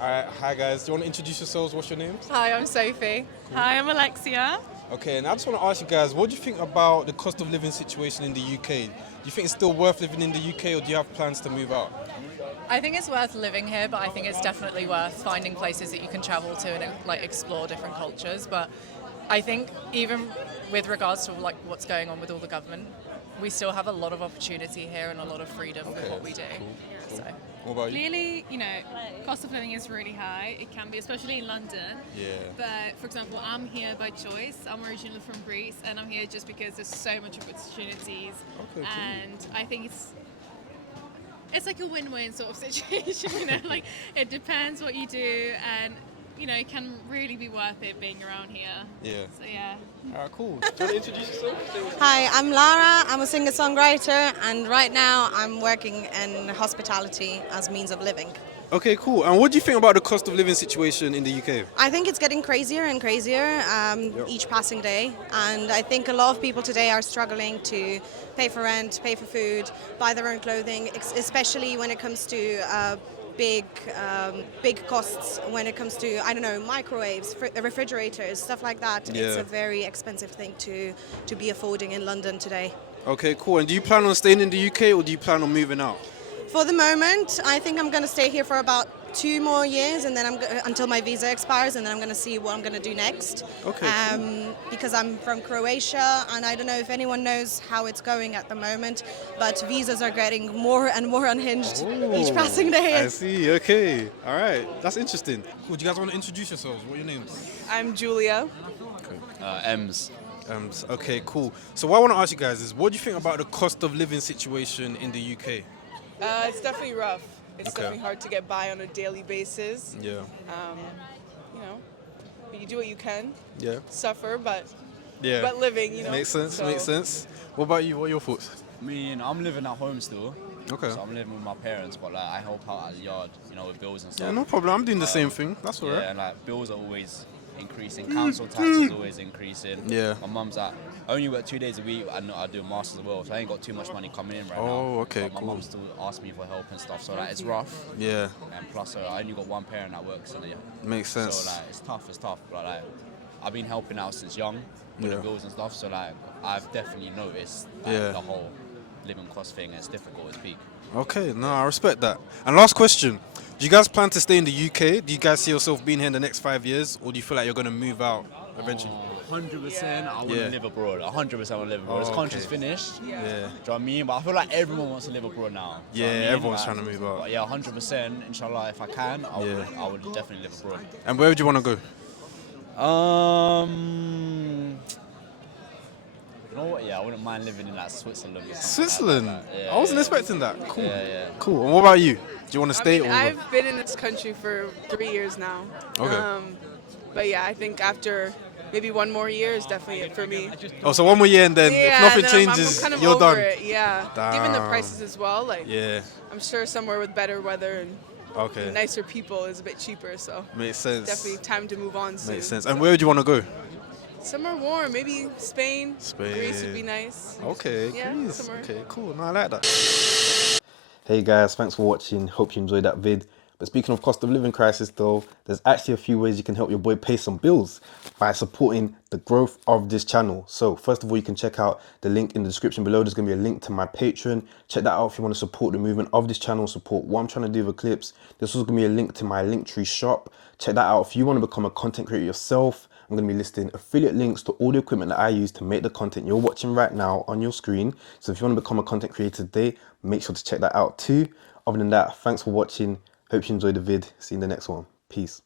Alright, hi guys. Do you want to introduce yourselves? What's your names? Hi, I'm Sophie. Hi, I'm Alexia. Okay, and I just want to ask you guys, what do you think about the cost of living situation in the UK? Do you think it's still worth living in the UK, or do you have plans to move out? I think it's worth living here, but I think it's definitely worth finding places that you can travel to and explore different cultures. But I think even with regards to what's going on with all the government, we still have a lot of opportunity here and a lot of freedom with what we do. Cool. So. What about you? Clearly, cost of living is really high. It can be, especially in London. Yeah. But for example, I'm here by choice. I'm originally from Greece, and I'm here just because there's so much opportunities. Okay, cool. And I think it's like a win-win sort of situation. It depends what you do, and it can really be worth it being around here. Yeah. So yeah. Alright, cool. Do you want to introduce yourself? Hi, I'm Lara. I'm a singer-songwriter, and right now I'm working in hospitality as means of living. Okay, cool. And what do you think about the cost of living situation in the UK? I think it's getting crazier and crazier each passing day, and I think a lot of people today are struggling to pay for rent, pay for food, buy their own clothing, especially when it comes to big costs when it comes to, microwaves, refrigerators, stuff like that. Yeah. It's a very expensive thing to be affording in London today. Okay, cool. And do you plan on staying in the UK, or do you plan on moving out? For the moment, I think I'm going to stay here for about 2 more years, and then until my visa expires, and then I'm going to see what I'm going to do next. Okay. Because I'm from Croatia, and I don't know if anyone knows how it's going at the moment, but visas are getting more and more unhinged each passing day. I see. Okay. All right. That's interesting. Cool. Do you guys want to introduce yourselves? What are your names? I'm Julia. Ems. Okay, cool. So what I want to ask you guys is, what do you think about the cost of living situation in the UK? It's definitely rough. It's Okay. definitely hard to get by on a daily basis. Yeah. But you do what you can. Yeah. Suffer, but Yeah. living. Makes sense. So, Makes sense. What about you? What are your thoughts? I'm living at home still. Okay. So I'm living with my parents, but I help out at the yard, with bills and stuff. Yeah, no problem. I'm doing the same thing. That's alright. Yeah, and bills are always increasing. Council tax is always increasing. Yeah. My mum's I only work 2 days a week, and I do a master's as well, so I ain't got too much money coming in right now. Oh, okay, But my cool. mum still asks me for help and stuff, so it's rough. Yeah. And plus, I only got one parent that works, and Makes sense. so it's tough. But I've been helping out since young with Yeah. the bills and stuff, so I've definitely noticed Yeah. the whole living cost thing is difficult as peak. Okay, no, I respect that. And last question. Do you guys plan to stay in the UK? Do you guys see yourself being here in the next 5 years? Or do you feel like you're going to move out eventually? 100% I want Yeah. to live abroad. 100% I want to live abroad. This Oh, country's okay. finished. Yeah. Do you know what I mean? But I feel like everyone wants to live abroad now. Do you know Yeah, what I mean? everyone's trying to move out. But yeah, 100%. Inshallah, if I can, I Yeah. would definitely live abroad. And where would you want to go? You know what? Yeah, I wouldn't mind living in Switzerland. Or something Switzerland? Like that. Yeah, I wasn't yeah. expecting that. Cool. Yeah. Cool. And what about you? Do you want to stay? I've been in this country for 3 years now. Okay. But yeah, I think after maybe 1 more year is definitely it for me. Oh, so 1 more year and then Yeah, if nothing then changes, I'm kind of you're over done. it. Yeah. Given the Damn. prices as well, Yeah. I'm sure somewhere with better weather and Okay. nicer people is a bit cheaper. So Makes sense. definitely time to move on soon. Makes sense. And where would you want to go? Somewhere warm, maybe Spain. Spain. Greece would be nice. Okay. Yeah, Greece. somewhere. Okay, cool. No, I like that. Hey guys, thanks for watching. Hope you enjoyed that vid. But speaking of cost of living crisis though, there's actually a few ways you can help your boy pay some bills by supporting the growth of this channel. So first of all, you can check out the link in the description below. There's going to be a link to my Patreon. Check that out if you want to support the movement of this channel, support what I'm trying to do with clips. There's also going to be a link to my Linktree shop. Check that out if you want to become a content creator yourself. I'm going to be listing affiliate links to all the equipment that I use to make the content you're watching right now on your screen. So if you want to become a content creator today, make sure to check that out too. Other than that, thanks for watching. Hope you enjoyed the vid. See you in the next one. Peace.